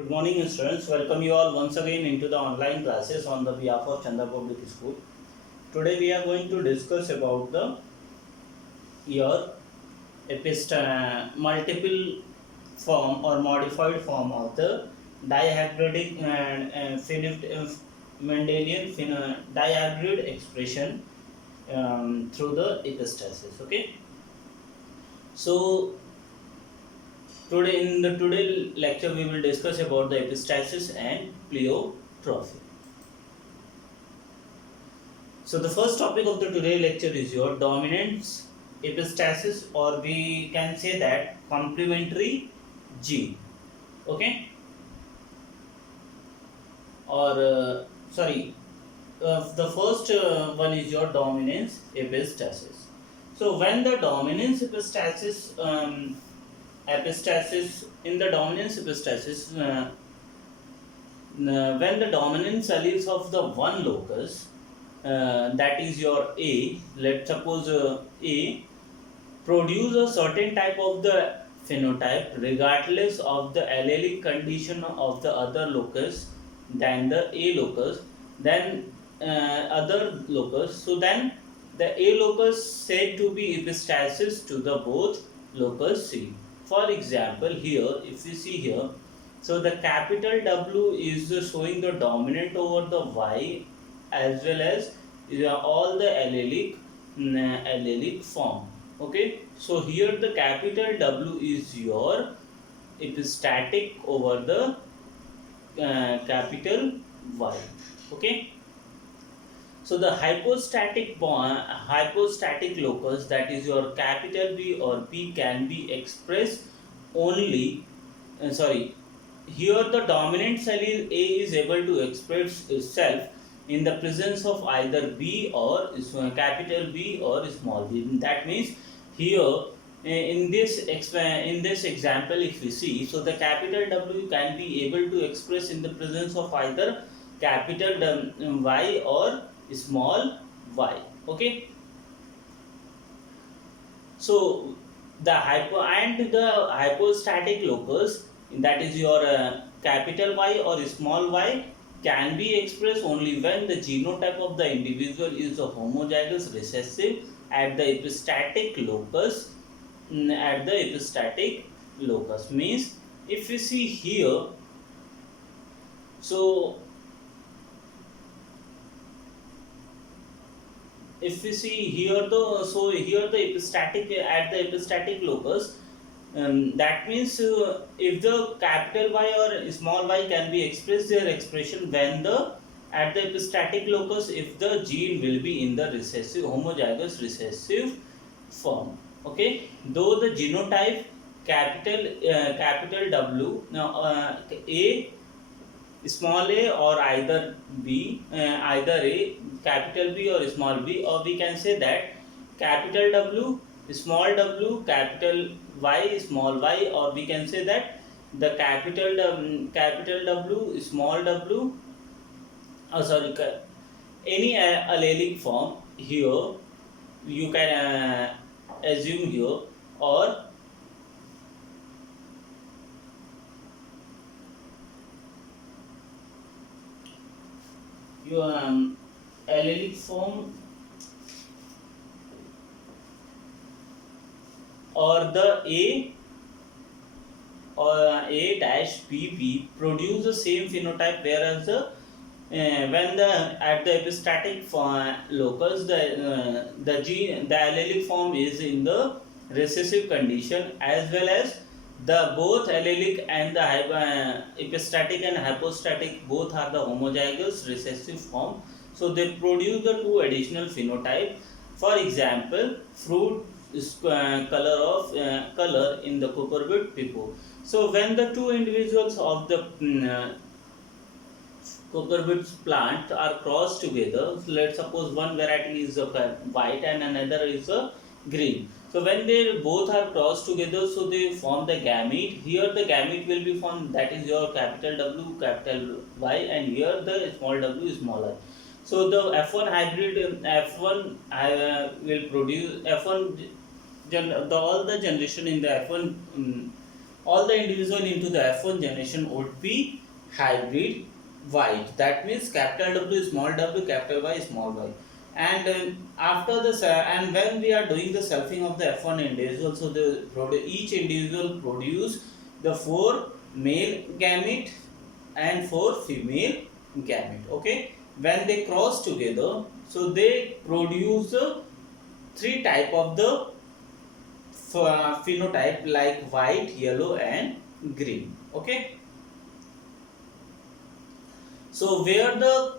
Good morning, students. Welcome you all once again into the online classes on the behalf of Chandra Public School. Today we are going to discuss about the your multiple form or modified form of the dihydric Mendelian dihydrid expression through the epistasis. Okay. So today lecture we will discuss about the epistasis and pleiotrophy. So the first topic of the today lecture is your dominance epistasis, or we can say that complementary gene. Okay, or the first one is your dominance epistasis. So when the dominance epistasis in the dominance epistasis when the dominant alleles of the one locus, that is your A, let's suppose A produce a certain type of the phenotype regardless of the allelic condition of the other locus than the A locus, then other locus. So then the A locus said to be epistasis to the both locus C. For example, here if you see here, so the capital W is showing the dominant over the Y as well as all the allelic form. Okay, so here the capital W is your epistatic over the capital Y. Okay, so the hypostatic locus, that is your capital B or P, can be expressed only here the dominant allele A is able to express itself in the presence of either B or capital B or small b. That means here in this example, if we see, so the capital W can be able to express in the presence of either capital Y or small y. Okay, so the hypostatic locus, that is your capital Y or small y, can be expressed only when the genotype of the individual is a homozygous recessive at the epistatic locus. Means if you see here, so if we see here the epistatic at the epistatic locus, that means if the capital Y or small y can be expressed, their expression when the at the epistatic locus if the gene will be in the homozygous recessive form. Okay, though the genotype capital W, now A, small a, or either B, either A, capital B or small b, or we can say that capital W, small w, capital Y, small y, or we can say that the capital W, small w, any allelic form here you can assume here, or your allelic form or the A or A dash BP produce the same phenotype, whereas when the at the epistatic locus the allelic form is in the recessive condition, as well as the both allelic and the epistatic and hypostatic both are the homozygous recessive form. So they produce the two additional phenotype. For example, fruit color in the cucurbit pepo. So when the two individuals of the cucurbit plant are crossed together, so let's suppose one variety is white and another is green. So when they both are crossed together, so they form the gamete. Here the gamete will be formed, that is your capital W, capital Y, and here the small w, small I. So the F1 hybrid, F1 will produce F1 all the generation in the F1 all the individual into the F1 generation would be hybrid white. That means capital W, small w, capital Y, small y. And after this, and when we are doing the selfing of the F1 individual, so each individual produce the 4 male gamete and 4 female gamete. Okay, when they cross together, so they produce 3 type of the phenotype like white, yellow and green. Okay, so where the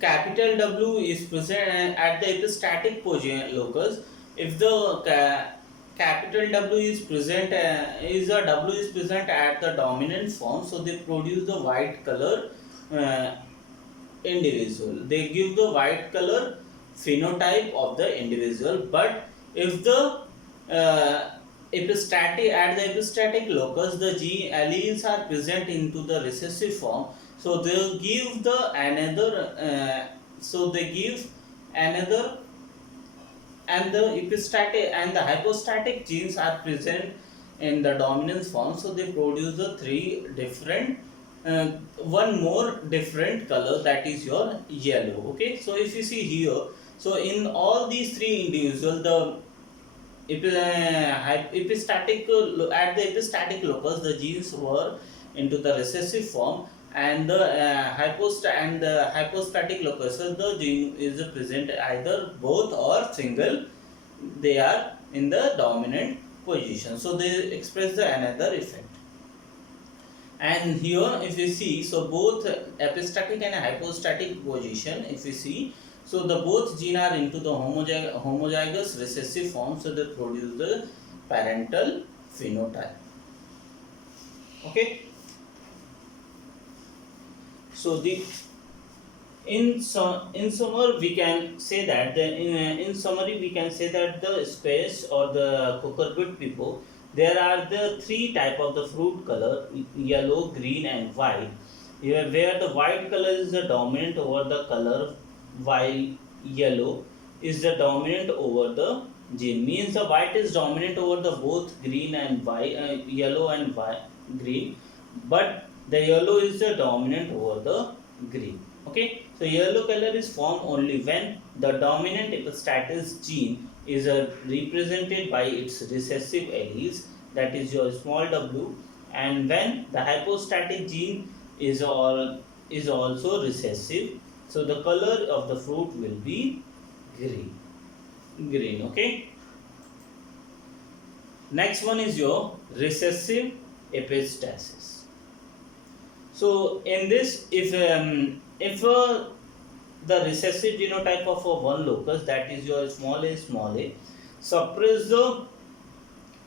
capital W is present at the epistatic position locus, if the capital W is present is a W is present at the dominant form, so they produce the white color uh, individual, they give the white color phenotype of the individual. But if the epistatic at the epistatic locus the gene alleles are present into the recessive form, so they give the another so they give another, and the epistatic and the hypostatic genes are present in the dominant form, so they produce the 3 different one more different color, that is your yellow. Okay, so if you see here, so in all these 3 individuals, the epistatic at the epistatic locus the genes were into the recessive form, and the hypostatic locus the gene is present either both or single, they are in the dominant position, so they express the another effect. And here if you see, so both epistatic and hypostatic position, if you see, so the both gene are into the homozygous recessive form, so they produce the parental phenotype. Okay, so the in summary we can say that in summary we can say that the space or the cucurbit pepo, there are the 3 type of the fruit color, yellow, green and white. Here where the white color is the dominant over the color, while yellow is the dominant over the gene, means the white is dominant over the both green and white, yellow and white, green, but the yellow is the dominant over the green. Okay, so yellow color is formed only when the dominant epistatic gene is represented by its recessive alleles, that is your small w, and when the hypostatic gene is also recessive, so the color of the fruit will be green. Okay, next one is your recessive epistasis. So in this, if the recessive genotype of one locus, that is your small a, suppress the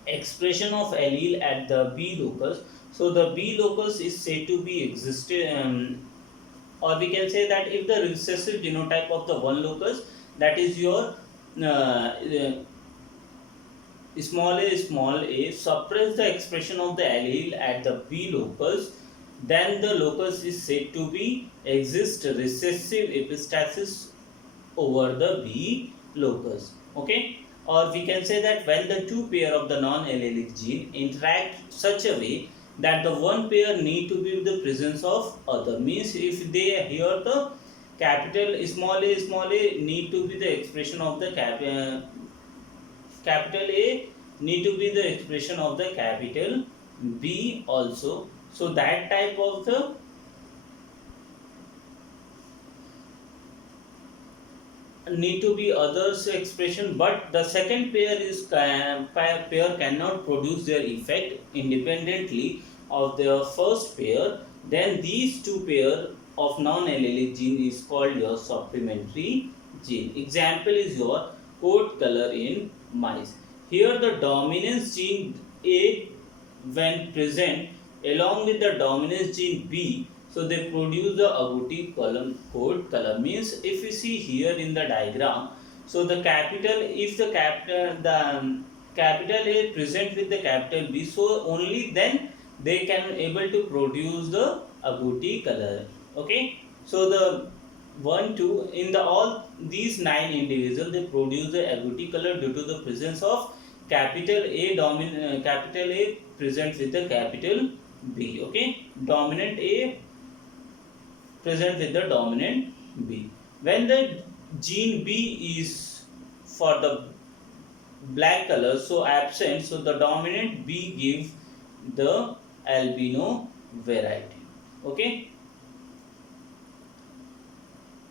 expression of allele at the B locus, so the B locus is said to be existed, or we can say that if the recessive genotype of the one locus, that is your small a suppress the expression of the allele at the B locus, then the locus is said to be exist recessive epistasis over the B locus. Okay, or we can say that when the 2 pair of the non-allelic gene interact such a way that the one pair need to be the presence of other, means if they here the capital small a need to be the expression of the capital A need to be the expression of the capital B also, so that type of the need to be others expression, but the second pair cannot produce their effect independently of their first pair, then these 2 pair of non-allelic gene is called your supplementary gene. Example is your coat color in mice. Here the dominance gene A when present along with the dominance gene B, so they produce the agouti coat color, means if you see here in the diagram, so the capital, if the capital A present with the capital B, so only then they can able to produce the agouti color. Okay, so the 1 2 in the all these 9 individuals they produce the agouti color due to the presence of capital A present with the capital B. Okay, dominant A present with the dominant B. When the gene B is for the black color, so absent, so the dominant B gives the albino variety. Okay,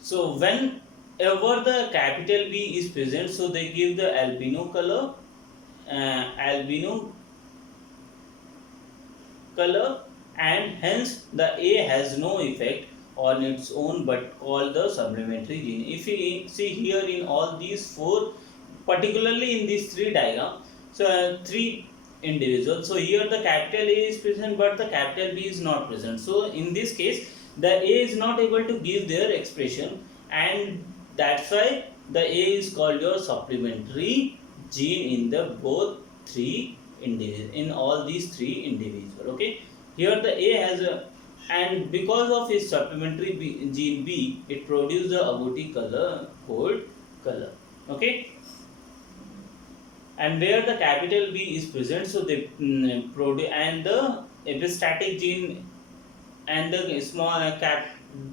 so whenever the capital B is present, so they give the albino color, albino color, and hence the A has no effect on its own but all the supplementary gene. If you see here in all these four, particularly in these three diagram, so three individuals, so here the capital A is present but the capital B is not present. So in this case the A is not able to give their expression, and that's why the A is called your supplementary gene in the both three individual, in all these three individual. Okay, here the A has a, and because of its supplementary gene B, it produces the agouti color, gold color. Okay, and where the capital B is present, so they produce, and the epistatic gene and the small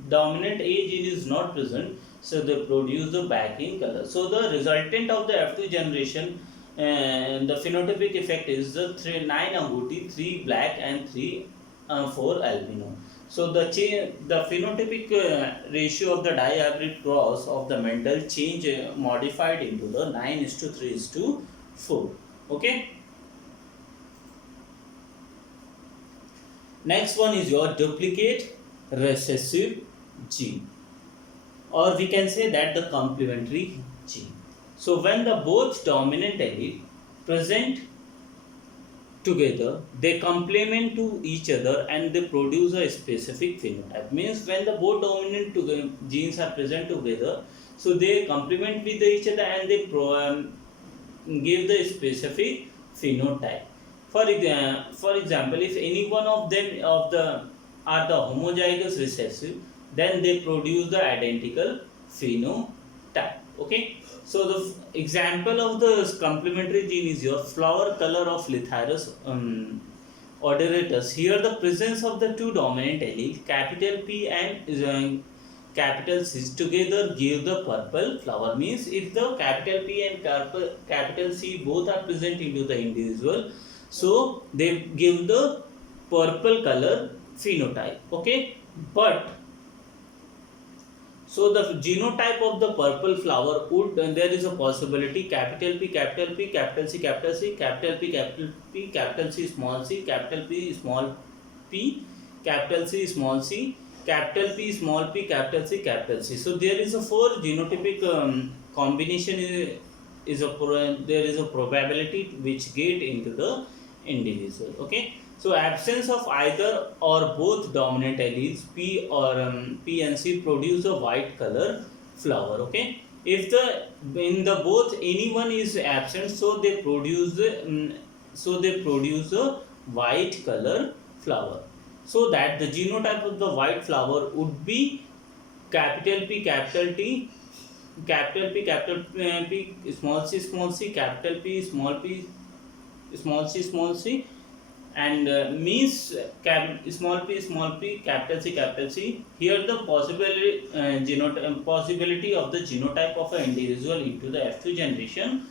dominant A gene is not present, so they produce the backing color. So the resultant of the F2 generation, the phenotypic effect is the 9 agouti, 3 black, and 4 albino. So the phenotypic ratio of the dihybrid cross of the Mendel change modified into the 9:3:4. Okay. Next one is your duplicate recessive gene, or we can say that the complementary gene. So when the both dominant allele present together, they complement to each other and they produce a specific phenotype. Means when the both dominant genes are present together, so they complement with each other and they give the specific phenotype. For example, if any one of them are the homozygous recessive, then they produce the identical phenotype. Okay, so the example of the complementary gene is your flower color of Lithyrus odoratus. Here the presence of the two dominant alleles, capital P and capital C, together give the purple flower. Means if the capital P and capital C both are present into the individual, so they give the purple color phenotype. Okay, but so the genotype of the purple flower would, there is a possibility capital P, capital P, capital C, capital C, capital P, capital P, capital C, small c, capital P, small p, capital C, small c, capital P, small p, capital C, capital C. So there is a 4 genotypic combination there is a probability which get into the individual. Okay, so absence of either or both dominant alleles P or P and C produce a white color flower. Okay, if in the both anyone is absent, so they produce a white color flower. So that the genotype of the white flower would be capital P, capital T, capital P, capital P, small c, capital P, small small c, and means small p, capital C. Here the possibility of the genotype of an individual into the F2 generation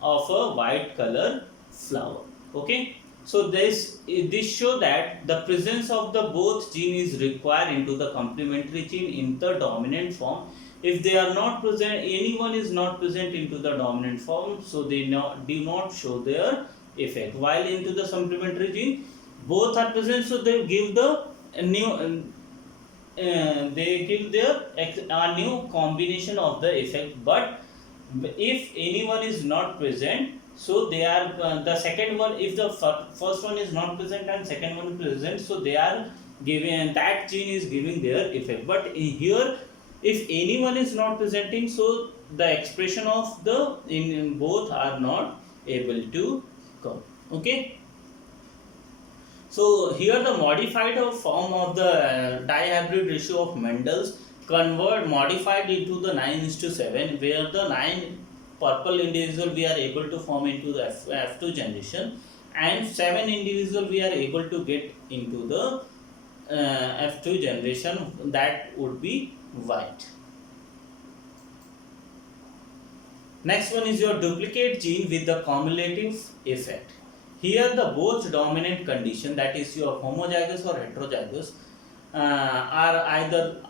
of a white color flower. Okay, so this show that the presence of the both gene is required into the complementary gene in the dominant form. If they are not present, anyone is not present into the dominant form, so they do not show their effect. While into the supplementary gene, both are present, so they give the new they give their new combination of the effect. But if anyone is not present, so they are the second one. If the first one is not present and second one is present, so they are giving, that gene is giving their effect. But here, if anyone is not presenting, so the expression of the in both are not able to come. Okay, so here the modified form of the dihybrid ratio of Mendel's modified into the 9:7, where the 9 purple individual we are able to form into the F2 generation, and 7 individual we are able to get into the F2 generation, that would be white. Next one is your duplicate gene with the cumulative effect. Here the both dominant condition, that is your homozygous or heterozygous, are either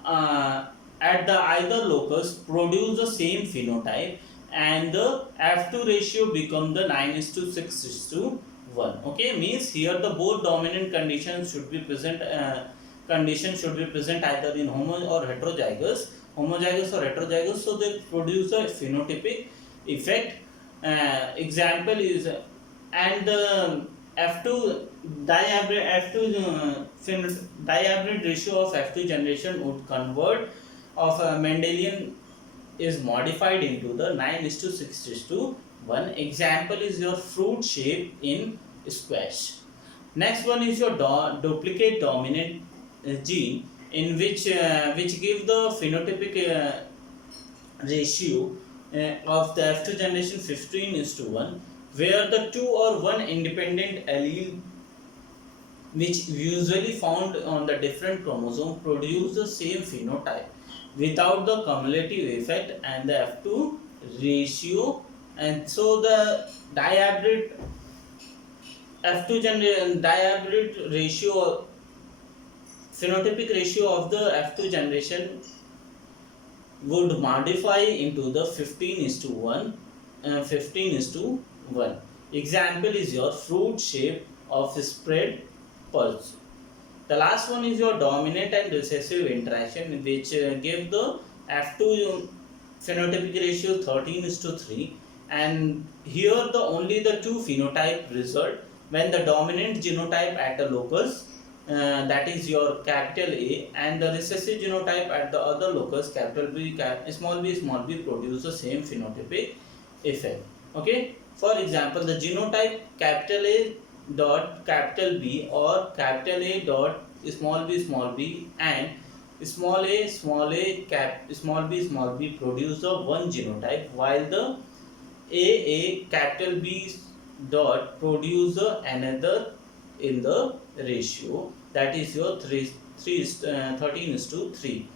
at the either locus produce the same phenotype, and the F2 ratio become the 9:6:1. Okay, means here the both dominant conditions should be present. Either in homozygous or heterozygous, so they produce a phenotypic effect. Example is, and the F2 dihybrid ratio of F2 generation would convert of a Mendelian is modified into the 9:6:1. Example is your fruit shape in squash. Next one is your duplicate dominant gene, in which give the phenotypic ratio of the F2 generation 15:1, where the 2 or 1 independent allele which usually found on the different chromosome produce the same phenotype without the cumulative effect and the F2 ratio. And so the dihybrid dihybrid ratio, phenotypic ratio of the F2 generation would modify into the 15:1. Example is your fruit shape of spread pulse. The last one is your dominant and recessive interaction, which give the F2 phenotypic ratio 13:3, and here the only the two phenotype result when the dominant genotype at the locus, that is your capital A, and the recessive genotype at the other locus, capital B, small b produce the same phenotypic effect. Okay, for example, the genotype capital A dot capital B or capital A dot small b and small a small b produce the one genotype, while the A capital B dot produce the another in the ratio, that is your 13:3.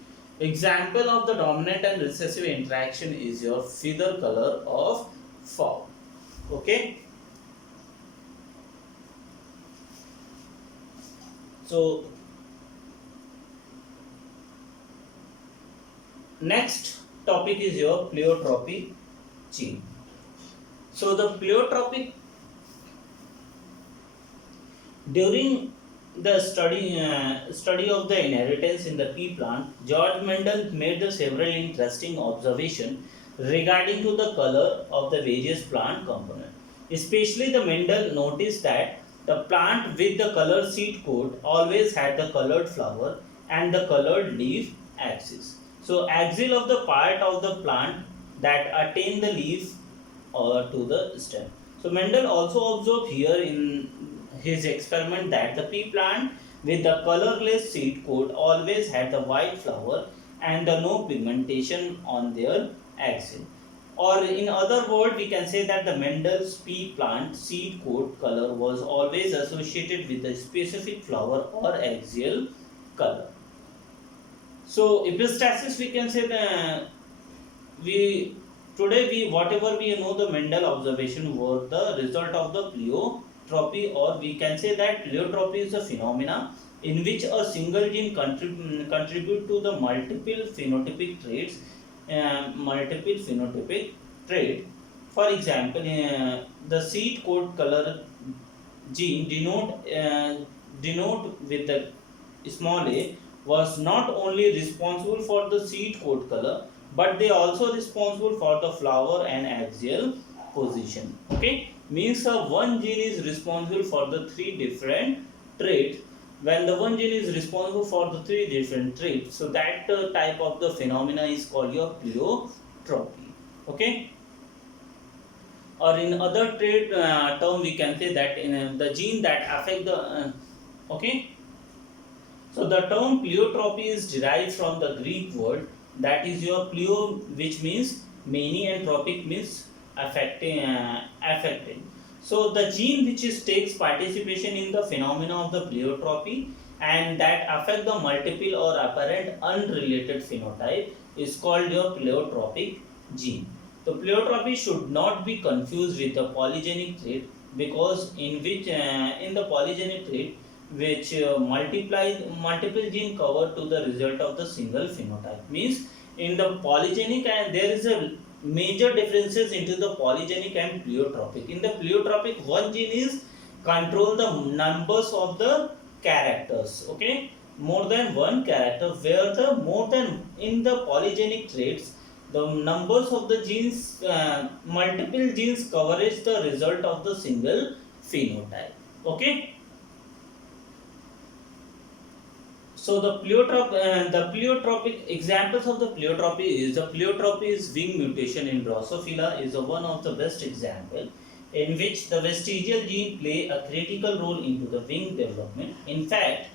Example of the dominant and recessive interaction is your feather color of fowl. Okay, so next topic is your pleiotropic gene. So the pleiotropic, during the study of the inheritance in the pea plant, George Mendel made the several interesting observations regarding to the color of the various plant components. Especially the Mendel noticed that the plant with the colored seed coat always had the colored flower and the colored leaf axis. So axial of the part of the plant that attain the leaf or to the stem. So Mendel also observed here in his experiment that the pea plant with the colorless seed coat always had the white flower and the no pigmentation on their axil. Or in other words, we can say that the Mendel's pea plant seed coat color was always associated with the specific flower or axial color. So epistasis, we can say that today whatever we know, the Mendel observation were the result of the pleiotropy, or we can say that pleiotropy is a phenomena in which a single gene contribute to the multiple phenotypic trait. For example, the seed coat color gene denote with the small a was not only responsible for the seed coat color, but they also responsible for the flower and axial position. Okay, means one gene is responsible for the three different traits. When the one gene is responsible for the three different traits, so that type of the phenomena is called your pleiotropy. Okay, or in other trait term, we can say that in the gene that affect the okay. So the term pleiotropy is derived from the Greek word, that is your pleio, which means many, and tropic means affected. So the gene which is takes participation in the phenomena of the pleiotropy and that affect the multiple or apparent unrelated phenotype is called your pleiotropic gene. The pleiotropy should not be confused with the polygenic trait because in the polygenic trait which multiple gene cover to the result of the single phenotype means in the polygenic and there is a major differences into the polygenic and pleiotropic. In the pleiotropic, one gene is control the numbers of the characters. Okay, more than one character. Where the more than in the polygenic traits, the numbers of the genes, multiple genes coverage the result of the single phenotype. Okay. So the pleiotropic examples of the pleiotropic is wing mutation in Drosophila is one of the best example in which the vestigial gene play a critical role into the wing development. In fact,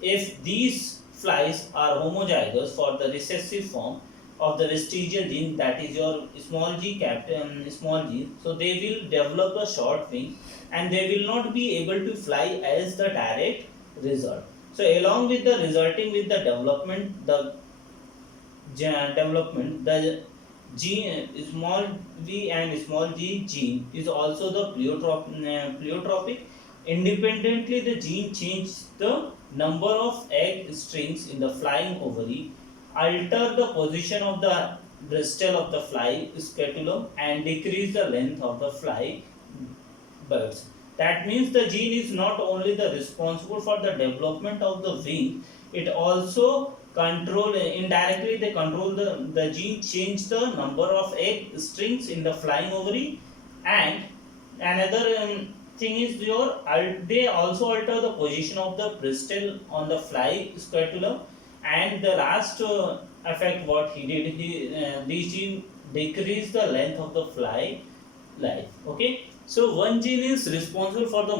if these flies are homozygous for the recessive form of the vestigial gene, that is your small g, so they will develop a short wing and they will not be able to fly as the direct result. So along with the resulting with the the gene small v and small g gene is also the pleiotropic. Independently, the gene changes the number of egg strings in the flying ovary, alter the position of the bristle of the fly scutellum, and decrease the length of the fly birds. That means the gene is not only the responsible for the development of the wing, it also control indirectly they control the gene change the number of egg strings in the flying ovary and another thing is they also alter the position of the bristle on the fly scutellum and the last effect what he did this gene decrease the length of the fly life. Okay, so one gene is responsible for the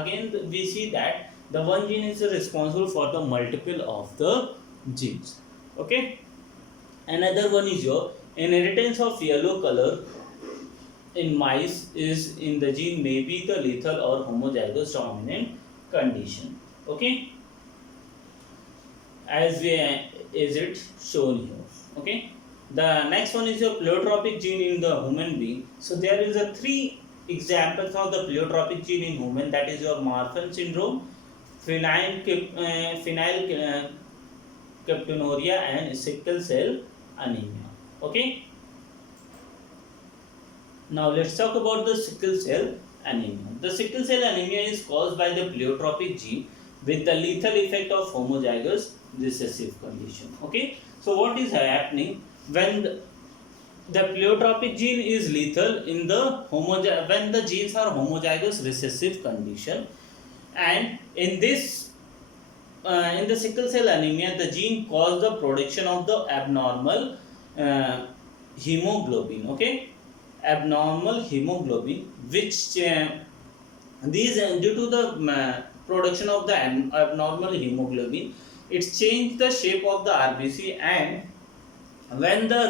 again we see that the one gene is responsible for the multiple of the genes. Okay, another one is your inheritance of yellow color in mice is in the gene may be the lethal or homozygous dominant condition. Okay, as we is it shown here. Okay, the next one is your pleiotropic gene in the human being. So there is a three examples of the pleiotropic gene in human, that is your Marfan syndrome, phenylketonuria and sickle cell anemia. Okay, now let's talk about the sickle cell anemia. The sickle cell anemia is caused by the pleiotropic gene with the lethal effect of homozygous recessive condition. Okay, so what is happening when the pleiotropic gene is lethal in the when the genes are homozygous recessive condition, and in this in the sickle cell anemia the gene cause the production of the abnormal hemoglobin. Okay, abnormal hemoglobin which these due to the production of the abnormal hemoglobin it's changed the shape of the RBC, and when the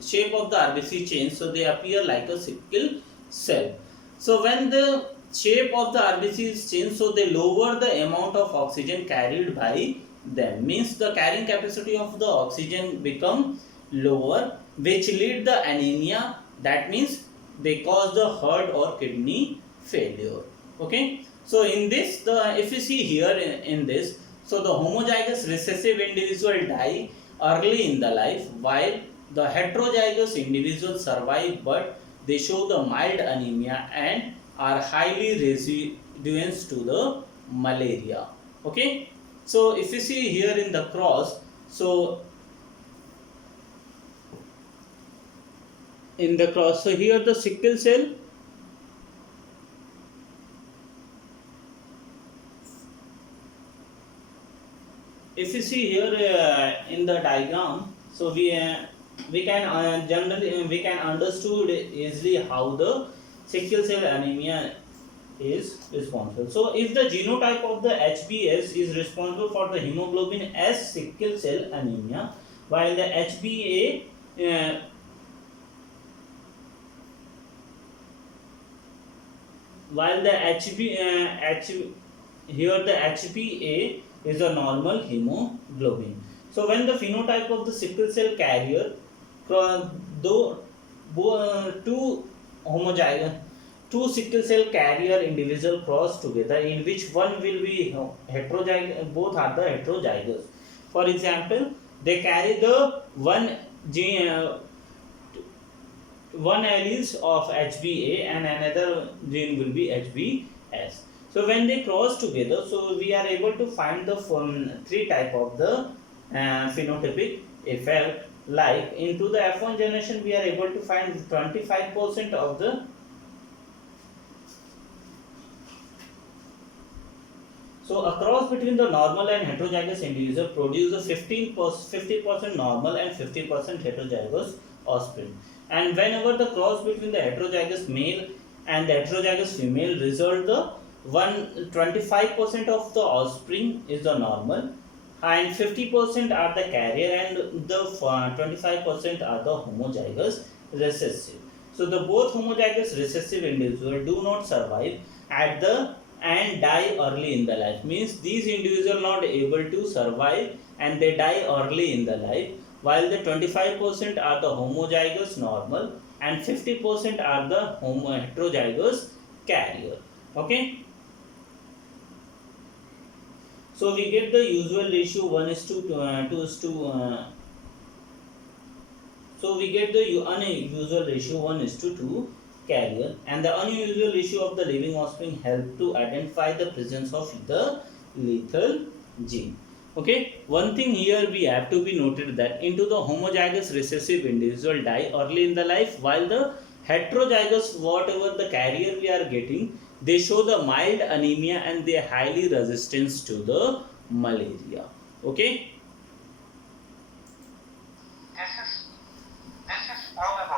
shape of the RBC change, so they appear like a sickle cell. So when the shape of the RBC is changed, so they lower the amount of oxygen carried by them, means the carrying capacity of the oxygen become lower, which lead the anemia. That means they cause the heart or kidney failure. Okay, so in this if you see here in this, so the homozygous recessive individual die early in the life while the heterozygous individuals survive but they show the mild anemia and are highly resistant to the malaria. Okay, so if you see here in the cross, so in the cross, so here the sickle cell, if you see here in the diagram, so we can generally we can understood easily how the sickle cell anemia is responsible. So if the genotype of the HbS is responsible for the hemoglobin S sickle cell anemia, while the HbA while the here the HbA is a normal hemoglobin. So when the phenotype of the sickle cell carrier, though two homozygous, two sickle cell carrier individual cross together, in which one will be heterozygous, both are the heterozygous. For example, they carry the one gene, one alleles of HbA and another gene will be HbS. So when they cross together, so we are able to find the three type of the phenotypic effect. Like into the F1 generation, we are able to find 25% of the so a cross between the normal and heterozygous individual produces a 50% normal and 50% heterozygous offspring. And whenever the cross between the heterozygous male and the heterozygous female result the 25% of the offspring is the normal and 50% are the carrier and the 25% are the homozygous recessive. So the both homozygous recessive individuals do not survive at the and die early in the life, means these individuals not able to survive and they die early in the life, while the 25% are the homozygous normal and 50% are the heterozygous carrier. Okay, so we get the usual ratio 1 is to 2 is to so we get the unusual ratio 1 is to 2 carrier, and the unusual ratio of the living offspring help to identify the presence of the lethal gene. Okay, one thing here we have to be noted that into the homozygous recessive individual die early in the life, while the heterozygous whatever the carrier we are getting, they show the mild anemia and they are highly resistant to the malaria. Okay. This is all about